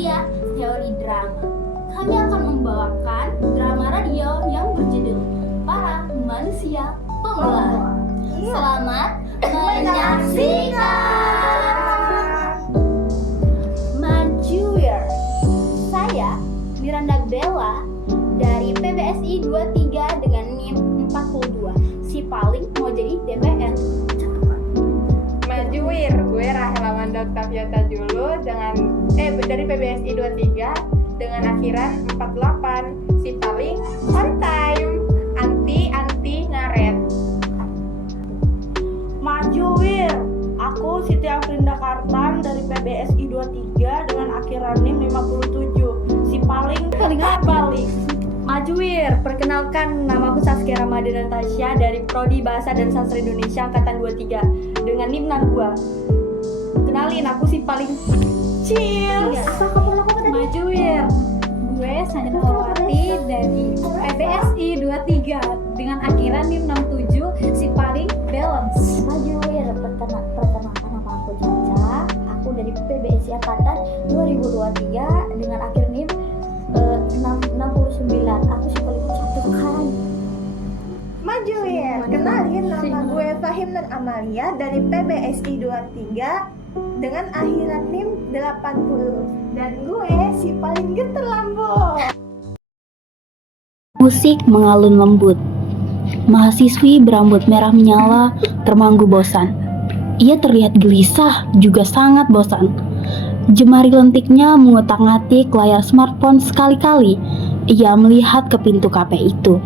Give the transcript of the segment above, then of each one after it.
kuliah teori drama. Kami akan membawakan drama radio yang berjudul Para Manusia Pemula. Selamat menyaksikan. Majuir. Saya Miranda Bella dari PBSI 23 dengan NIM 42. Si paling mau jadi DPR. Majuir, gue Rahel Amanda Octaviata dulu dari PBSI 23 dengan akhiran 48. Si paling on time, anti ngaret. Majuir, aku Siti Afrinda Kartan dari PBSI 23 dengan akhiran NIM 57. Si paling Majuir, perkenalkan namaku Saskia Ramadhan Natasha dari Prodi Bahasa dan Sastra Indonesia angkatan 23 dengan NIM 62. Kenalin, aku si paling cheers. Majuir, gue Sandra Lawati dari PBSI 23 dengan akhiran NIM 67, si paling balance. Majuir, perkenalkan nama aku Caca. Aku dari PBSI angkatan 2023 dengan akhir NIM 69. Aku si paling cantik kan. Majuir, kenalin nama gue Fahim dan Amalia dari PBSI 23 dengan akhiran NIM 80. Dan gue si paling geter lambo. Musik mengalun lembut. Mahasiswi berambut merah menyala termanggu bosan. Ia terlihat gelisah, juga sangat bosan. Jemari lentiknya mengutak-ngatik layar smartphone sekali-kali. Ia melihat ke pintu kafe itu.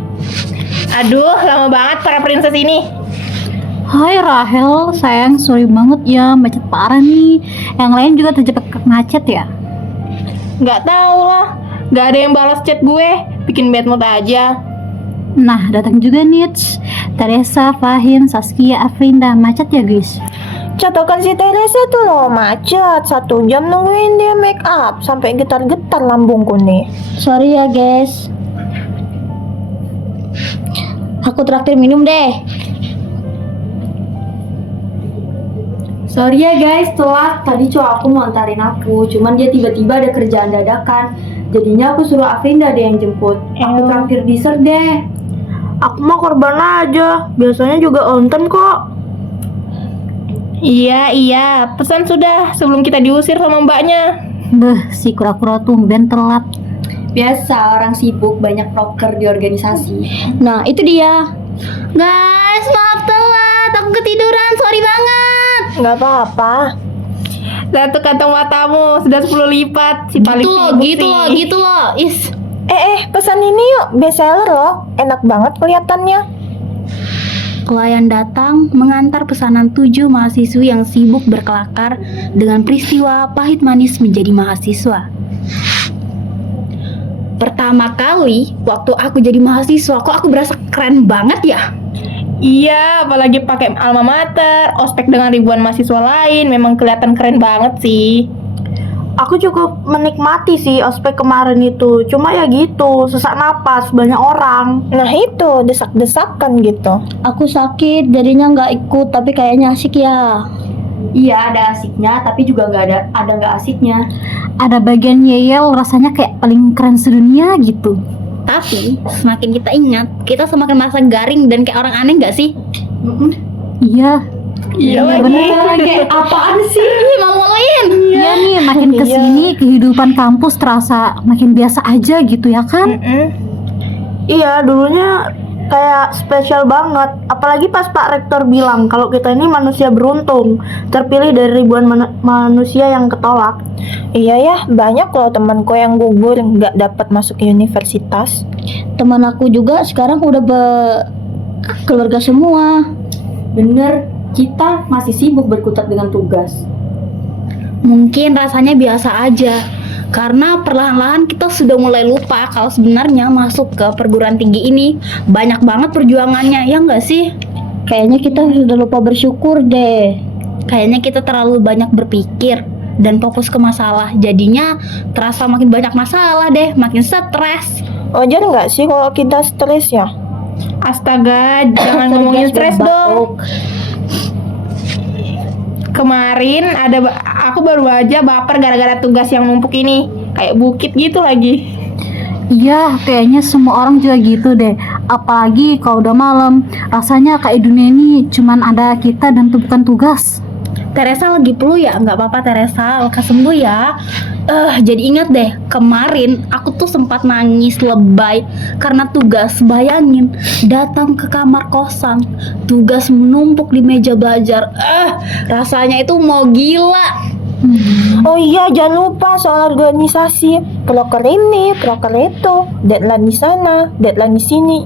Aduh, lama banget para princess ini. Hai Rahel, sayang sorry banget ya, macet parah nih. Yang lain juga terjebak macet ya? Nggak tahu lah, nggak ada yang balas chat gue, bikin bad mood aja. Nah, datang juga Nits, Teresa, Fahim, Saskia, Afrinda. Macet ya guys? Catokan si Teresa tuh loh macet. 1 jam nungguin dia make up sampai getar-getar lambungku nih. Sorry ya guys. Aku traktir minum deh. Sorry ya guys, telat. Tadi cowok aku mau antarin aku, cuman dia tiba-tiba ada kerjaan dadakan. Jadinya aku suruh Afrinda deh yang jemput. Aku traktir dessert deh. aku mah korban aja. Biasanya juga on time kok. Iya, pesan sudah sebelum kita diusir sama mbaknya. Si kura-kura tumben telat. Biasa, orang sibuk, banyak proker di organisasi. Nah, itu dia. Guys, maaf telat. Aku ketiduran, sorry banget. Nggak apa-apa. Lihat tuh kantong matamu, sudah 10 lipat. Si paling Gitu sibuk sih. loh. Pesan ini yuk, bestseller loh. Enak banget kelihatannya. Pelayan datang mengantar pesanan 7 mahasiswi yang sibuk berkelakar dengan peristiwa pahit manis menjadi mahasiswa. Pertama kali waktu aku jadi mahasiswa, kok aku berasa keren banget ya? Iya, apalagi pakai alma mater, ospek dengan ribuan mahasiswa lain, memang kelihatan keren banget sih. Aku cukup menikmati sih ospek kemarin itu. Cuma ya gitu, sesak napas, banyak orang. Nah itu, desak-desakan gitu. Aku sakit, jadinya nggak ikut, tapi kayaknya asik ya. Iya, ada asiknya, tapi juga nggak ada asiknya. Ada bagian yeyel rasanya kayak paling keren sedunia gitu. Tapi semakin kita ingat, kita semakin merasa garing dan kayak orang aneh nggak sih? Iya. Iya bener. Kayak apaan sih? Malu-maluin. Iya nih, makin kesini kehidupan kampus terasa makin biasa aja gitu ya kan? Iya, dulunya kayak spesial banget. Apalagi pas Pak Rektor bilang kalau kita ini manusia beruntung, terpilih dari ribuan manusia yang ketolak. Iya ya, banyak loh temanku yang gugur nggak dapat masuk universitas. Teman aku juga sekarang udah keluarga semua. Bener, kita masih sibuk berkutat dengan tugas. Mungkin rasanya biasa aja, karena perlahan-lahan kita sudah mulai lupa kalau sebenarnya masuk ke perguruan tinggi ini banyak banget perjuangannya, ya nggak sih? Kayaknya kita sudah lupa bersyukur deh. Kayaknya kita terlalu banyak berpikir dan fokus ke masalah, jadinya terasa makin banyak masalah deh, makin stres. Wajar nggak sih kalau kita stres ya? Astaga, jangan ngomongin stres dong. Kemarin aku baru aja baper gara-gara tugas yang numpuk ini. kayak bukit gitu lagi. Iya, kayaknya semua orang juga gitu deh. Apalagi kalau udah malam, rasanya kayak dunia ini cuman ada kita dan bukan tugas. Teresa lagi flu ya? Nggak apa-apa Teresa, lekas sembuh ya. Jadi ingat deh, kemarin aku tuh sempat nangis lebay karena tugas. Bayangin, datang ke kamar kosan, tugas menumpuk di meja belajar. Rasanya itu mau gila. Oh iya, jangan lupa soal organisasi. Proker ini, proker itu, deadline di sana, deadline di sini.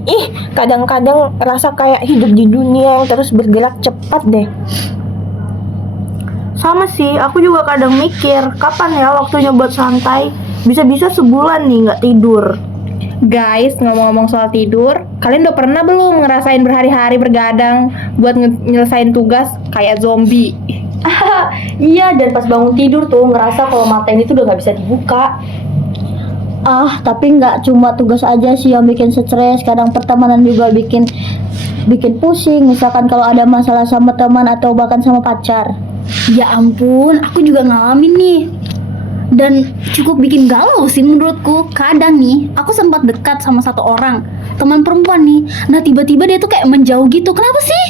Kadang-kadang rasa kayak hidup di dunia yang terus bergerak cepat deh. Sama sih, aku juga kadang mikir, kapan ya waktunya buat santai? Bisa-bisa sebulan nih nggak tidur. Guys, ngomong-ngomong soal tidur, kalian udah pernah belum ngerasain berhari-hari bergadang buat nyelesain tugas kayak zombie? Iya, dan pas bangun tidur tuh ngerasa kalau mata ini tuh udah nggak bisa dibuka. Tapi nggak cuma tugas aja sih yang bikin stres, kadang pertemanan juga bikin pusing, misalkan kalau ada masalah sama teman atau bahkan sama pacar. Ya ampun, aku juga ngalamin nih. Dan cukup bikin galau sih menurutku. Kadang nih, aku sempat dekat sama satu orang, teman perempuan nih. Nah tiba-tiba dia tuh kayak menjauh gitu. Kenapa sih?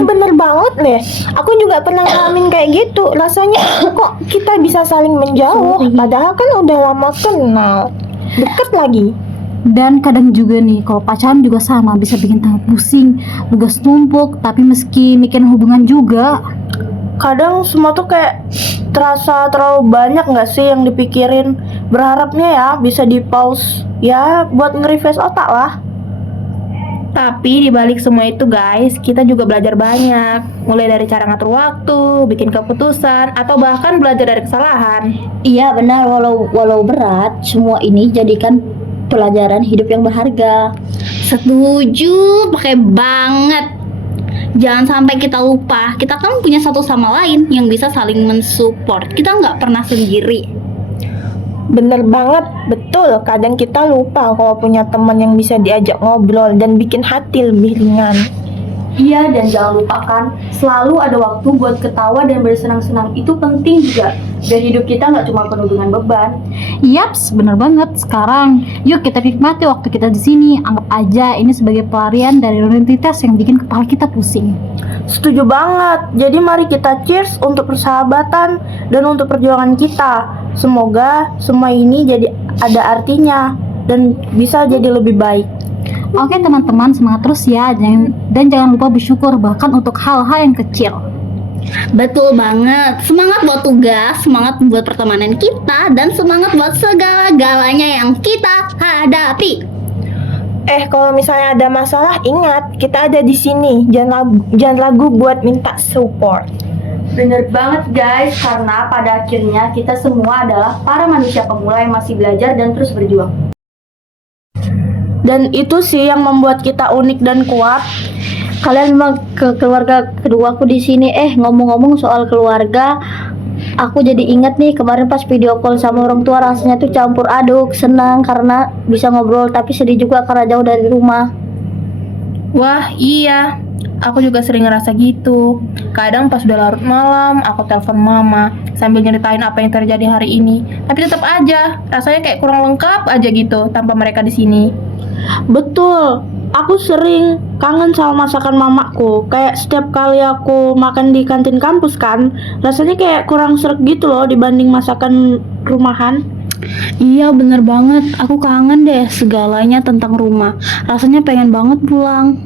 Bener banget deh. Aku juga pernah ngalamin kayak gitu. Rasanya kok kita bisa saling menjauh, padahal kan udah lama kenal, deket lagi. Dan kadang juga nih, kalau pacaran juga sama, bisa bikin tambah pusing, tugas numpuk, tapi meski mikirin hubungan juga. Kadang semua tuh kayak terasa terlalu banyak nggak sih yang dipikirin. Berharapnya ya bisa di pause ya buat nge-refresh otak lah. Tapi dibalik semua itu guys, kita juga belajar banyak. Mulai dari cara ngatur waktu, bikin keputusan, atau bahkan belajar dari kesalahan. Iya benar, walau berat, semua ini jadikan pelajaran hidup yang berharga. Setuju, pakai banget. Jangan sampai kita lupa, kita kan punya satu sama lain yang bisa saling mensupport. Kita nggak pernah sendiri. Bener banget, betul. Kadang kita lupa kalau punya teman yang bisa diajak ngobrol dan bikin hati lebih ringan. Iya, dan jangan lupakan selalu ada waktu buat ketawa dan bersenang-senang. Itu penting juga, biar hidup kita nggak cuma penuh dengan beban. Yaps, bener banget. Sekarang, yuk kita nikmati waktu kita di sini. Anggap aja ini sebagai pelarian dari rutinitas yang bikin kepala kita pusing. Setuju banget. Jadi mari kita cheers untuk persahabatan dan untuk perjuangan kita. Semoga semua ini jadi ada artinya dan bisa jadi lebih baik. Oke teman-teman, semangat terus ya. Dan jangan lupa bersyukur bahkan untuk hal-hal yang kecil. Betul banget. Semangat buat tugas, semangat buat pertemanan kita, dan semangat buat segala-galanya yang kita hadapi. Kalau misalnya ada masalah, ingat kita ada di sini. Jangan ragu buat minta support. Bener banget guys, karena pada akhirnya kita semua adalah para manusia pemula yang masih belajar dan terus berjuang. Dan itu sih yang membuat kita unik dan kuat. Kalian memang keluarga kedua aku di sini. Ngomong-ngomong soal keluarga, aku jadi ingat nih kemarin pas video call sama orang tua, rasanya tuh campur aduk, senang karena bisa ngobrol, tapi sedih juga karena jauh dari rumah. Wah iya, aku juga sering ngerasa gitu. Kadang pas udah larut malam, aku telepon mama sambil nyeritain apa yang terjadi hari ini. Tapi tetap aja, rasanya kayak kurang lengkap aja gitu tanpa mereka di sini. Betul, aku sering kangen sama masakan mamaku. Kayak setiap kali aku makan di kantin kampus kan, rasanya kayak kurang sreg gitu loh dibanding masakan rumahan. Iya bener banget, aku kangen deh segalanya tentang rumah. Rasanya pengen banget pulang.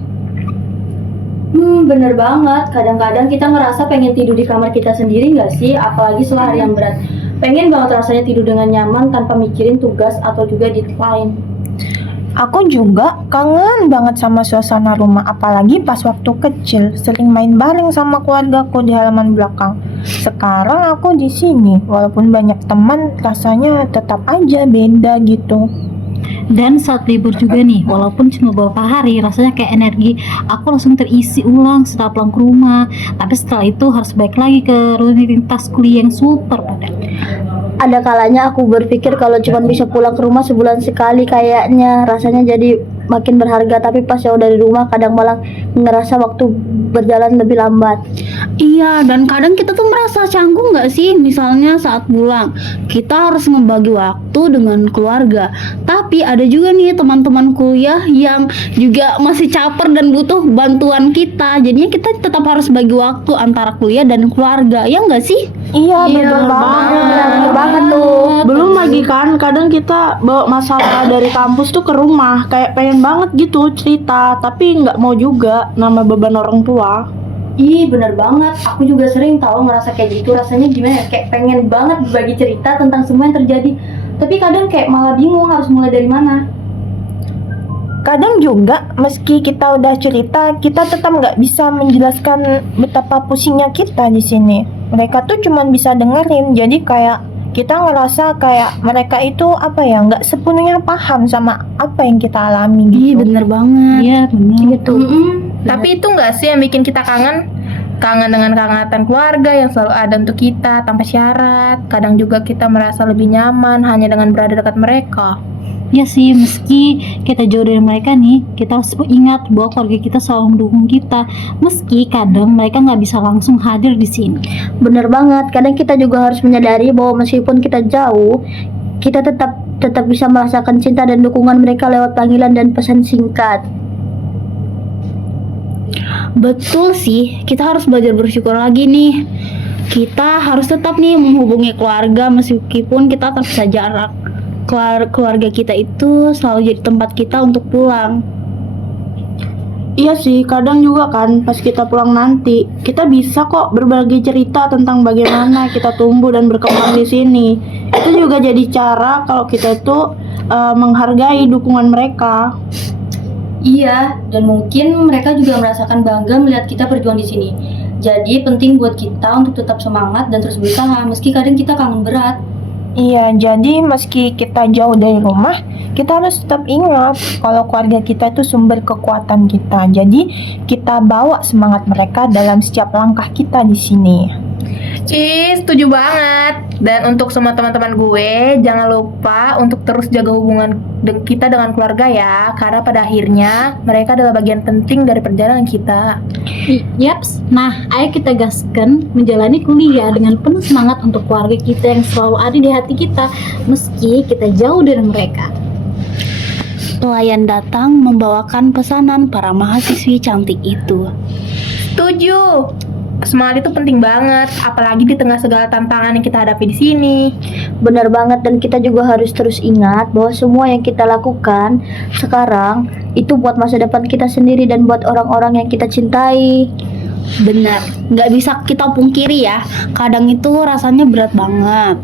Bener banget. Kadang-kadang kita ngerasa pengen tidur di kamar kita sendiri nggak sih? Apalagi seharian berat. Pengen banget rasanya tidur dengan nyaman tanpa mikirin tugas atau juga deadline. Aku juga kangen banget sama suasana rumah, apalagi pas waktu kecil sering main bareng sama keluargaku di halaman belakang. Sekarang aku di sini, walaupun banyak teman, rasanya tetap aja beda gitu. Dan saat libur juga nih, walaupun cuma beberapa hari, rasanya kayak energi aku langsung terisi ulang setelah pulang ke rumah. Tapi setelah itu harus balik lagi ke rutinitas kuliah yang super padat. Ada kalanya aku berpikir kalau cuma bisa pulang ke rumah sebulan sekali, kayaknya rasanya jadi makin berharga, tapi pas jauh dari rumah kadang malah ngerasa waktu berjalan lebih lambat. Iya, dan kadang kita tuh merasa canggung nggak sih? Misalnya saat pulang, kita harus membagi waktu dengan keluarga. Tapi ada juga nih teman-teman kuliah yang juga masih caper dan butuh bantuan kita. Jadinya kita tetap harus bagi waktu antara kuliah dan keluarga, ya nggak sih? Iya, Iya, betul banget. Bener banget tuh. Belum lagi kan, kadang kita bawa masalah dari kampus tuh ke rumah, kayak pengen banget gitu cerita, tapi nggak mau juga nama beban orang tua. Ih, bener banget. Aku juga sering tahu ngerasa kayak gitu. Rasanya gimana ya? Kayak pengen banget berbagi cerita tentang semua yang terjadi. Tapi kadang kayak malah bingung harus mulai dari mana. Kadang juga meski kita udah cerita, kita tetap nggak bisa menjelaskan betapa pusingnya kita di sini. Mereka tuh cuman bisa dengerin, jadi kayak kita ngerasa kayak mereka itu apa ya, nggak sepenuhnya paham sama apa yang kita alami Iya, gitu. bener banget. Iya benar. Gitu. Tapi itu nggak sih yang bikin kita kangen? Kangen dengan kehangatan keluarga yang selalu ada untuk kita tanpa syarat. Kadang juga kita merasa lebih nyaman hanya dengan berada dekat mereka. Ya sih, meski kita jauh dari mereka nih, kita harus ingat bahwa keluarga kita selalu mendukung kita. Meski kadang mereka nggak bisa langsung hadir di sini. Bener banget. Kadang kita juga harus menyadari bahwa meskipun kita jauh, kita tetap bisa merasakan cinta dan dukungan mereka lewat panggilan dan pesan singkat. Betul sih, kita harus belajar bersyukur lagi nih. Kita harus tetap nih menghubungi keluarga meskipun kita terpisah jarak. Keluarga kita itu selalu jadi tempat kita untuk pulang. Iya sih, kadang juga kan pas kita pulang nanti, kita bisa kok berbagi cerita tentang bagaimana kita tumbuh dan berkembang di sini. Itu juga jadi cara kalau kita itu menghargai dukungan mereka. Iya, dan mungkin mereka juga merasakan bangga melihat kita berjuang di sini. Jadi penting buat kita untuk tetap semangat dan terus berusaha meski kadang kita kangen berat. Iya, jadi meski kita jauh dari rumah, kita harus tetap ingat kalau keluarga kita itu sumber kekuatan kita. Jadi kita bawa semangat mereka dalam setiap langkah kita di sini. Setuju banget. Dan untuk semua teman-teman gue, jangan lupa untuk terus jaga hubungan kita dengan keluarga ya. Karena pada akhirnya mereka adalah bagian penting dari perjalanan kita. Yaps, nah ayo kita gaskan menjalani kuliah dengan penuh semangat untuk keluarga kita yang selalu ada di hati kita meski kita jauh dari mereka. Pelayan datang membawakan pesanan para mahasiswi cantik itu. Setuju. Semangat itu penting banget, apalagi di tengah segala tantangan yang kita hadapi di sini. Benar banget, dan kita juga harus terus ingat bahwa semua yang kita lakukan sekarang itu buat masa depan kita sendiri dan buat orang-orang yang kita cintai. Benar, nggak bisa kita pungkiri ya, kadang itu rasanya berat banget.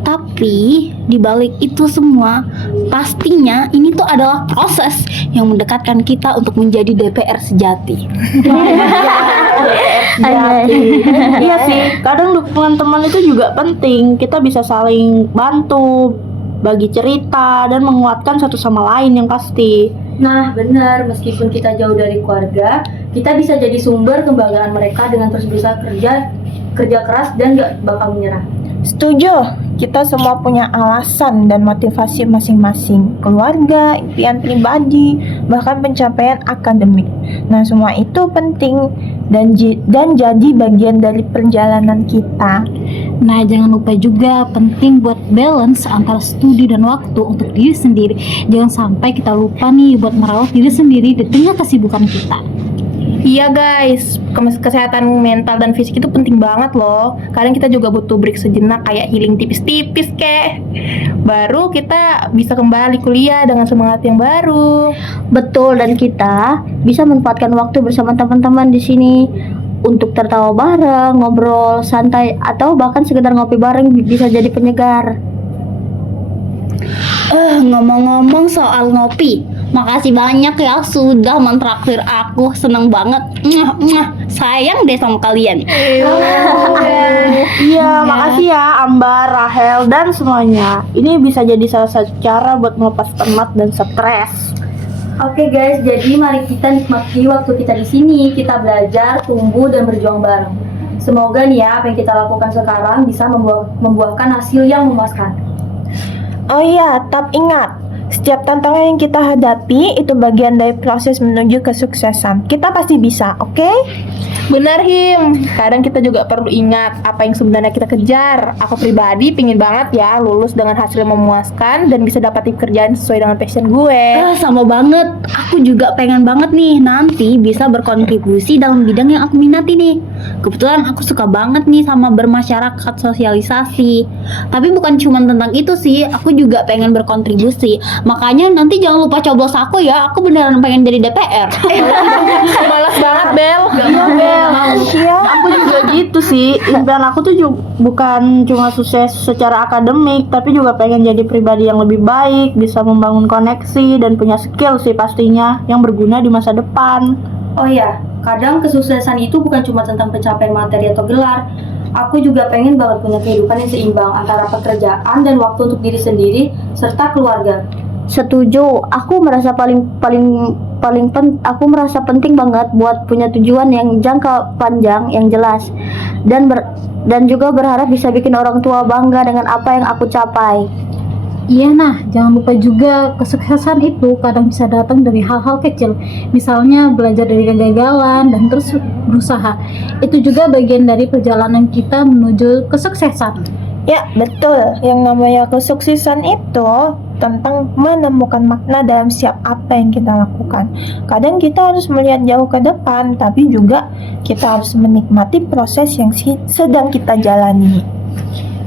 Tapi di balik itu semua, pastinya ini tuh adalah proses yang mendekatkan kita untuk menjadi DPR sejati. Iya sih, kadang dukungan teman itu juga penting. Kita bisa saling bantu, bagi cerita, dan menguatkan satu sama lain yang pasti. Nah, benar, meskipun kita jauh dari keluarga, kita bisa jadi sumber kebanggaan mereka dengan terus berusaha kerja keras dan gak bakal menyerah. Setuju, kita semua punya alasan dan motivasi masing-masing. Keluarga, impian pribadi, bahkan pencapaian akademik. Nah, semua itu penting dan jadi bagian dari perjalanan kita. Nah, jangan lupa juga penting buat balance antara studi dan waktu untuk diri sendiri. Jangan sampai kita lupa nih buat merawat diri sendiri di tengah kesibukan kita. Iya guys, kesehatan mental dan fisik itu penting banget loh. Kadang kita juga butuh break sejenak, kayak healing tipis-tipis kek. Baru kita bisa kembali kuliah dengan semangat yang baru. Betul, dan kita bisa manfaatkan waktu bersama teman-teman di sini untuk tertawa bareng, ngobrol santai, atau bahkan sekedar ngopi bareng bisa jadi penyegar. Ngomong-ngomong soal ngopi, makasih banyak ya sudah mentraktir aku, seneng banget. Sayang deh sama kalian. Iya, makasih ya Ambar, Rahel, dan semuanya. Ini bisa jadi salah satu cara buat melepas penat dan stres. Oke guys, jadi mari kita nikmati waktu kita di sini. Kita belajar, tumbuh, dan berjuang bareng. Semoga nih ya, apa yang kita lakukan sekarang bisa membuahkan hasil yang memuaskan. Oh iya, tetap ingat, Setiap tantangan yang kita hadapi itu bagian dari proses menuju kesuksesan. Kita pasti bisa, oke? Benar Him, kadang kita juga perlu ingat apa yang sebenarnya kita kejar. Aku pribadi pingin banget ya lulus dengan hasil yang memuaskan dan bisa dapat pekerjaan sesuai dengan passion gue. Sama banget. Aku juga pengen banget nih nanti bisa berkontribusi dalam bidang yang aku minati nih. Kebetulan aku suka banget nih sama bermasyarakat, sosialisasi. Tapi bukan cuma tentang itu sih, aku juga pengen berkontribusi. Makanya nanti jangan lupa coblos aku ya. Aku beneran pengen jadi DPR. Malas banget Bel. Iya Bel. Iya, aku juga gitu sih. Impian aku tuh bukan cuma sukses secara akademik, tapi juga pengen jadi pribadi yang lebih baik, bisa membangun koneksi dan punya skill sih pastinya yang berguna di masa depan. Oh iya, kadang kesuksesan itu bukan cuma tentang pencapaian materi atau gelar. Aku juga pengen banget punya kehidupan yang seimbang antara pekerjaan dan waktu untuk diri sendiri serta keluarga. Setuju. Aku merasa aku merasa penting banget buat punya tujuan yang jangka panjang yang jelas dan juga berharap bisa bikin orang tua bangga dengan apa yang aku capai. Iya nah, jangan lupa juga kesuksesan itu kadang bisa datang dari hal-hal kecil. Misalnya belajar dari kegagalan dan terus berusaha. Itu juga bagian dari perjalanan kita menuju kesuksesan. Ya, betul. Yang namanya kesuksesan itu tentang menemukan makna dalam setiap apa yang kita lakukan. Kadang kita harus melihat jauh ke depan, tapi juga kita harus menikmati proses yang sedang kita jalani.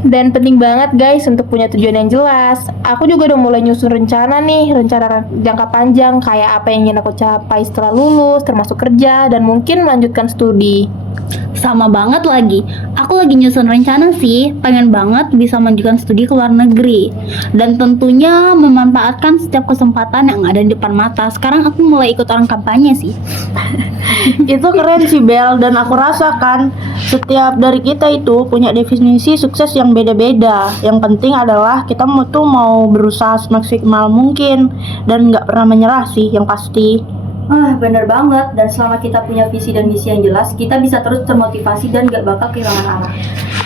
Dan penting banget guys untuk punya tujuan yang jelas. Aku juga udah mulai nyusun rencana nih, rencana jangka panjang kayak apa yang ingin aku capai setelah lulus, termasuk kerja dan mungkin melanjutkan studi. Sama banget lagi. Aku lagi nyusun rencana sih, pengen banget bisa melanjutkan studi ke luar negeri. Dan tentunya memanfaatkan setiap kesempatan yang ada di depan mata. Sekarang aku mulai ikut orang kampanye sih. Itu keren sih Bel, dan aku rasakan setiap dari kita itu punya definisi sukses yang beda-beda. Yang penting adalah kita mau berusaha semaksimal mungkin dan nggak pernah menyerah sih yang pasti. Bener banget. Dan selama kita punya visi dan misi yang jelas, kita bisa terus termotivasi dan gak bakal kehilangan arah.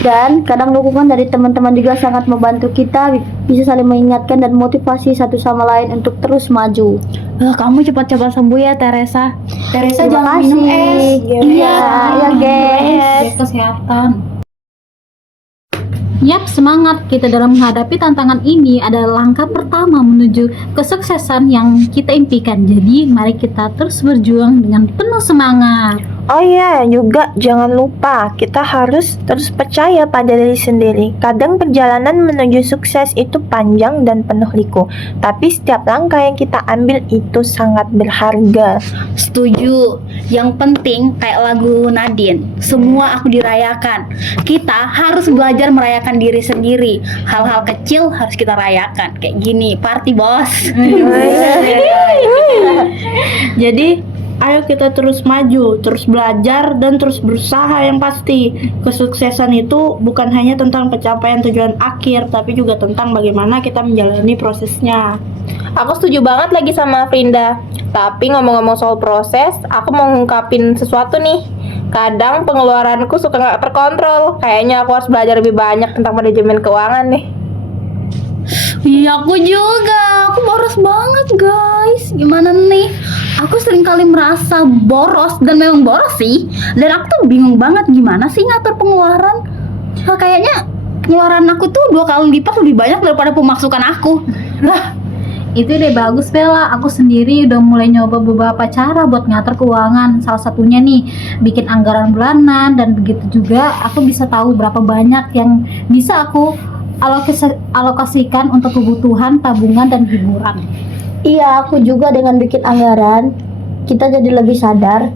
Dan kadang dukungan dari teman-teman juga sangat membantu kita bisa saling mengingatkan dan motivasi satu sama lain untuk terus maju. Kamu cepat-cepat sembuh ya Teresa. Teresa Terima jangan minum kasih. es. Iya, ya guys. Kesehatan. Yap, semangat kita dalam menghadapi tantangan ini adalah langkah pertama menuju kesuksesan yang kita impikan. Jadi, mari kita terus berjuang dengan penuh semangat. Oh iya, juga jangan lupa kita harus terus percaya pada diri sendiri. Kadang perjalanan menuju sukses itu panjang dan penuh liku, tapi setiap langkah yang kita ambil itu sangat berharga. Setuju. Yang penting kayak lagu Nadine, semua aku dirayakan. Kita harus belajar merayakan diri sendiri. Hal-hal kecil harus kita rayakan. Kayak gini, party bos. Jadi ayo kita terus maju, terus belajar, dan terus berusaha yang pasti. Kesuksesan itu bukan hanya tentang pencapaian tujuan akhir, tapi juga tentang bagaimana kita menjalani prosesnya. Aku setuju banget lagi sama Frinda. Tapi ngomong-ngomong soal proses, aku mau ngungkapin sesuatu nih. Kadang pengeluaranku suka gak terkontrol. Kayaknya aku harus belajar lebih banyak tentang manajemen keuangan nih. Iya, aku juga. Aku boros banget guys. Gimana nih? Aku sering kali merasa boros dan memang boros sih. Dan aku tuh bingung banget gimana sih ngatur pengeluaran. Kayaknya pengeluaran aku tuh 2 kali lipat lebih banyak daripada pemasukan aku. Itu ide bagus Bella. Aku sendiri udah mulai nyoba beberapa cara buat ngatur keuangan. Salah satunya nih, bikin anggaran bulanan. Dan begitu juga aku bisa tahu berapa banyak yang bisa aku alokasikan untuk kebutuhan, tabungan, dan hiburan. Iya, aku juga dengan bikin anggaran, kita jadi lebih sadar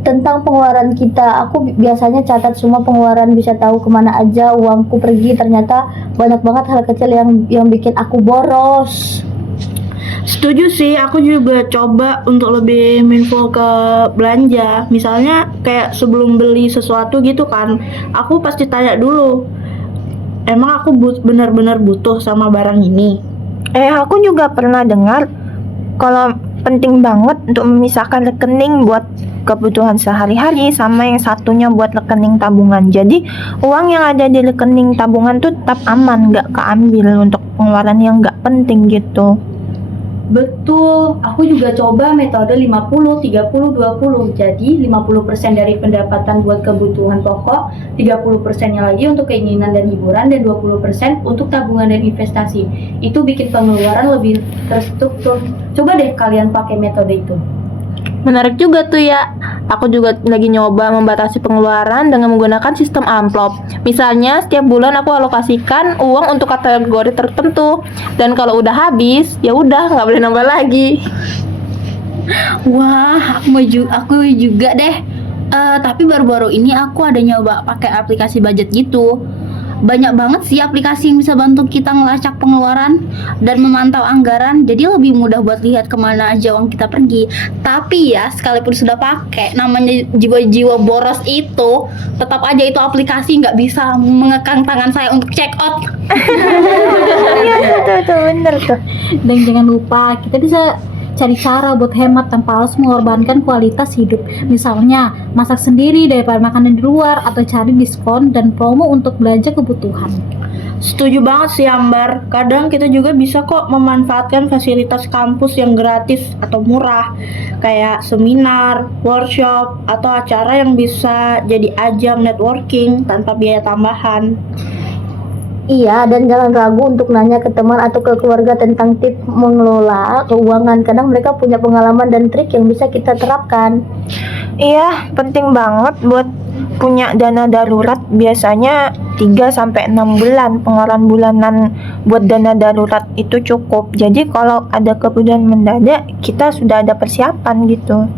tentang pengeluaran kita. Aku biasanya catat semua pengeluaran, bisa tahu kemana aja uangku pergi. Ternyata banyak banget hal kecil yang bikin aku boros. Setuju sih, aku juga coba untuk lebih mindful ke belanja. Misalnya kayak sebelum beli sesuatu gitu kan, aku pasti tanya dulu, emang aku benar-benar butuh sama barang ini? Aku juga pernah dengar kalau penting banget untuk memisahkan rekening buat kebutuhan sehari-hari sama yang satunya buat rekening tabungan. Jadi uang yang ada di rekening tabungan tuh tetap aman, nggak keambil untuk pengeluaran yang nggak penting gitu. Betul, aku juga coba metode 50, 30, 20. Jadi 50% dari pendapatan buat kebutuhan pokok, 30%-nya lagi untuk keinginan dan hiburan, dan 20% untuk tabungan dan investasi. Itu bikin pengeluaran lebih terstruktur. Coba deh kalian pakai metode itu. Menarik juga tuh ya. Aku juga lagi nyoba membatasi pengeluaran dengan menggunakan sistem amplop. Misalnya, setiap bulan aku alokasikan uang untuk kategori tertentu. Dan kalau udah habis, ya udah nggak boleh nambah lagi. Wah, aku juga deh. Tapi baru-baru ini aku ada nyoba pakai aplikasi budget gitu. Banyak banget sih aplikasi yang bisa bantu kita ngelacak pengeluaran dan memantau anggaran. Jadi lebih mudah buat lihat kemana aja uang kita pergi. Tapi ya, sekalipun sudah pakai, namanya jiwa-jiwa boros itu, tetap aja itu aplikasi nggak bisa mengekang tangan saya untuk check out. Iya, betul bener tuh. Dan jangan lupa kita bisa cari cara buat hemat tanpa harus mengorbankan kualitas hidup. Misalnya, masak sendiri daripada makan di luar, atau cari diskon dan promo untuk belanja kebutuhan. Setuju banget sih Ambar. Kadang kita juga bisa kok memanfaatkan fasilitas kampus yang gratis atau murah, kayak seminar, workshop, atau acara yang bisa jadi ajang networking tanpa biaya tambahan. Iya, dan jangan ragu untuk nanya ke teman atau ke keluarga tentang tips mengelola keuangan. Kadang mereka punya pengalaman dan trik yang bisa kita terapkan. Iya, penting banget buat punya dana darurat. Biasanya 3-6 bulan pengeluaran bulanan buat dana darurat itu cukup. Jadi kalau ada kebutuhan mendadak, kita sudah ada persiapan gitu.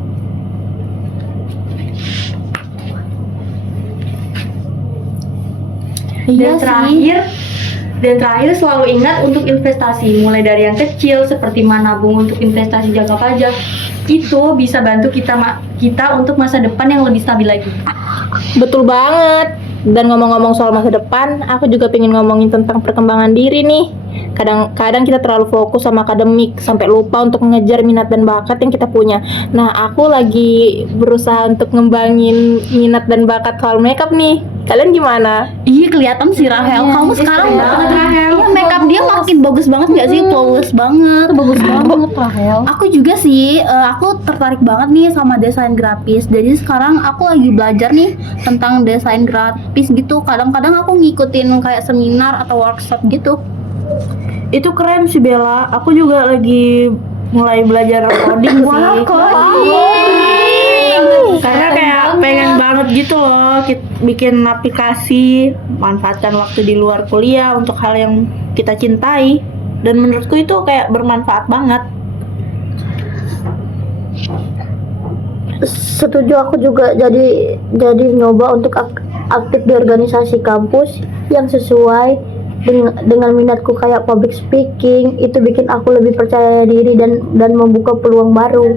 Dan terakhir selalu ingat untuk investasi, mulai dari yang kecil seperti menabung untuk investasi jangka panjang. Itu bisa bantu kita untuk masa depan yang lebih stabil lagi. Betul banget. Dan ngomong-ngomong soal masa depan, aku juga pengen ngomongin tentang perkembangan diri nih. Kadang-kadang kita terlalu fokus sama akademik sampai lupa untuk mengejar minat dan bakat yang kita punya. Nah, aku lagi berusaha untuk ngembangin minat dan bakat soal makeup nih. Kalian gimana? Iya, kelihatan sih Rahel. Kamu sekarang Rahel, makeup dia makin bagus banget nggak sih? Flawless banget. Bagus banget, Rahel. Aku juga sih, aku tertarik banget nih sama desain grafis. Jadi sekarang aku lagi belajar nih tentang desain grafis gitu. Kadang-kadang aku ngikutin kayak seminar atau workshop gitu. Itu keren sih Bella. Aku juga lagi mulai belajar coding sih. Karena kayak pengen banget gitu loh bikin aplikasi, manfaatkan waktu di luar kuliah untuk hal yang kita cintai. Dan menurutku itu kayak bermanfaat banget. Setuju, aku juga jadi nyoba untuk aktif di organisasi kampus yang sesuai dengan minatku, kayak public speaking. Itu bikin aku lebih percaya diri dan membuka peluang baru.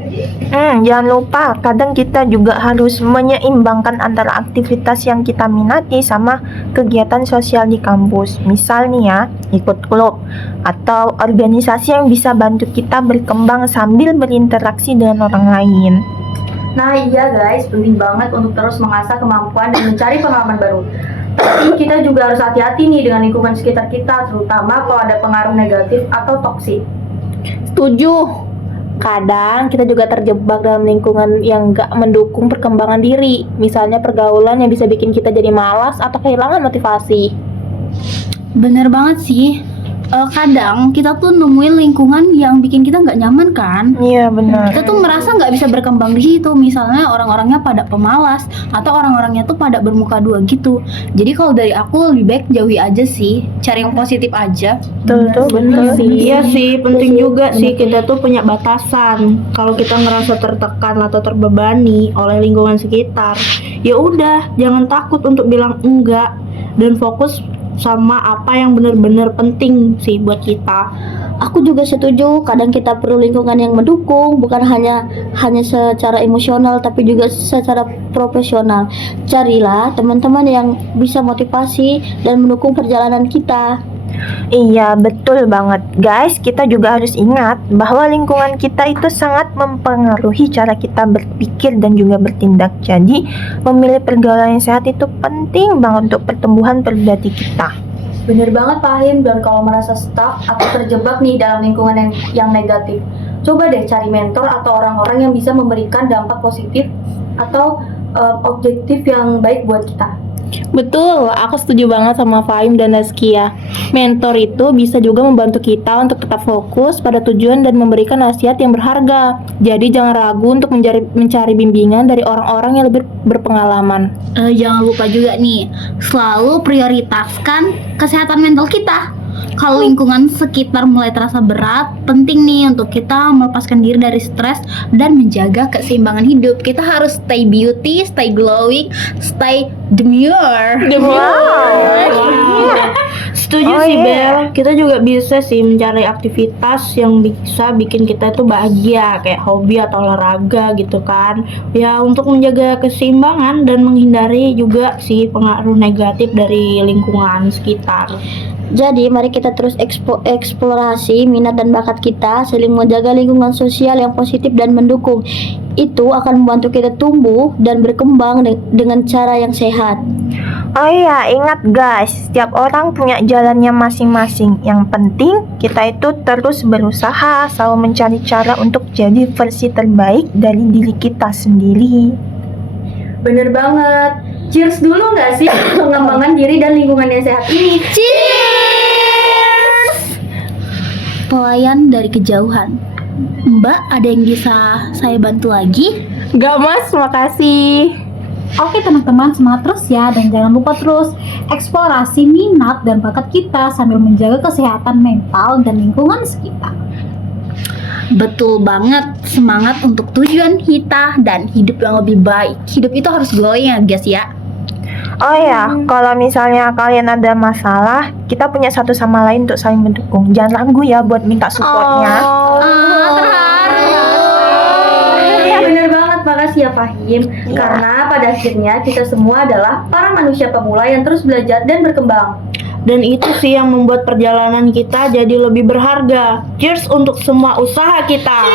Jangan lupa, kadang kita juga harus menyeimbangkan antara aktivitas yang kita minati sama kegiatan sosial di kampus. Misal nih ya, ikut klub atau organisasi yang bisa bantu kita berkembang sambil berinteraksi dengan orang lain. Nah iya guys, penting banget untuk terus mengasah kemampuan dan mencari pengalaman baru. Tapi kita juga harus hati-hati nih dengan lingkungan sekitar kita, terutama kalau ada pengaruh negatif atau toksik. Setuju. Kadang kita juga terjebak dalam lingkungan yang gak mendukung perkembangan diri. Misalnya pergaulan yang bisa bikin kita jadi malas atau kehilangan motivasi. Bener banget sih. Kadang kita tuh nemuin lingkungan yang bikin kita nggak nyaman kan. Iya benar. Kita tuh merasa nggak bisa berkembang di situ. Misalnya orang-orangnya pada pemalas atau orang-orangnya tuh pada bermuka dua gitu. Jadi kalau dari aku lebih baik jauhi aja sih, cari yang positif aja. Betul. Iya sih, penting juga sih kita tuh punya batasan. Kalau kita ngerasa tertekan atau terbebani oleh lingkungan sekitar, ya udah, jangan takut untuk bilang enggak dan fokus sama apa yang benar-benar penting sih buat kita. Aku juga setuju, kadang kita perlu lingkungan yang mendukung, bukan hanya secara emosional tapi juga secara profesional. Carilah teman-teman yang bisa motivasi dan mendukung perjalanan kita. Iya, betul banget. Guys, kita juga harus ingat bahwa lingkungan kita itu sangat mempengaruhi cara kita berpikir dan juga bertindak. Jadi, memilih pergaulan yang sehat itu penting banget untuk pertumbuhan pribadi kita. Bener banget Fahim, dan kalau merasa stuck atau terjebak nih dalam lingkungan yang negatif, coba deh cari mentor atau orang-orang yang bisa memberikan dampak positif atau objektif yang baik buat kita. Betul, aku setuju banget sama Fahim dan Nazkia. Mentor itu bisa juga membantu kita untuk tetap fokus pada tujuan dan memberikan nasihat yang berharga. Jadi jangan ragu untuk mencari bimbingan dari orang-orang yang lebih berpengalaman. Jangan lupa juga nih, selalu prioritaskan kesehatan mental kita. Kalau lingkungan sekitar mulai terasa berat, penting nih untuk kita melepaskan diri dari stres dan menjaga keseimbangan hidup. Kita harus stay beauty, stay glowing, stay demure. Setuju sih Bel, kita juga bisa sih mencari aktivitas yang bisa bikin kita itu bahagia, kayak hobi atau olahraga gitu kan. Ya untuk menjaga keseimbangan dan menghindari juga sih pengaruh negatif dari lingkungan sekitar. Jadi mari kita terus eksplorasi minat dan bakat kita, saling menjaga lingkungan sosial yang positif dan mendukung. Itu akan membantu kita tumbuh dan berkembang dengan cara yang sehat. Oh iya, ingat guys, setiap orang punya jalannya masing-masing. Yang penting kita itu terus berusaha, selalu mencari cara untuk jadi versi terbaik dari diri kita sendiri. Bener banget. Cheers dulu nggak sih untuk mengembangkan diri dan lingkungan yang sehat ini? Pelayan dari kejauhan. Mbak, ada yang bisa saya bantu lagi? Gak mas, makasih. Oke teman-teman, semangat terus ya, dan jangan lupa terus eksplorasi minat dan bakat kita sambil menjaga kesehatan mental dan lingkungan sekitar. Betul banget, semangat untuk tujuan kita dan hidup yang lebih baik. Hidup itu harus glowing ya guys ya. Oh ya, kalau misalnya kalian ada masalah, kita punya satu sama lain untuk saling mendukung. Jangan ragu ya buat minta supportnya. Bener banget, makasih ya Fahim. Karena pada akhirnya kita semua adalah para manusia pemula yang terus belajar dan berkembang. Dan itu sih yang membuat perjalanan kita jadi lebih berharga. Cheers untuk semua usaha kita.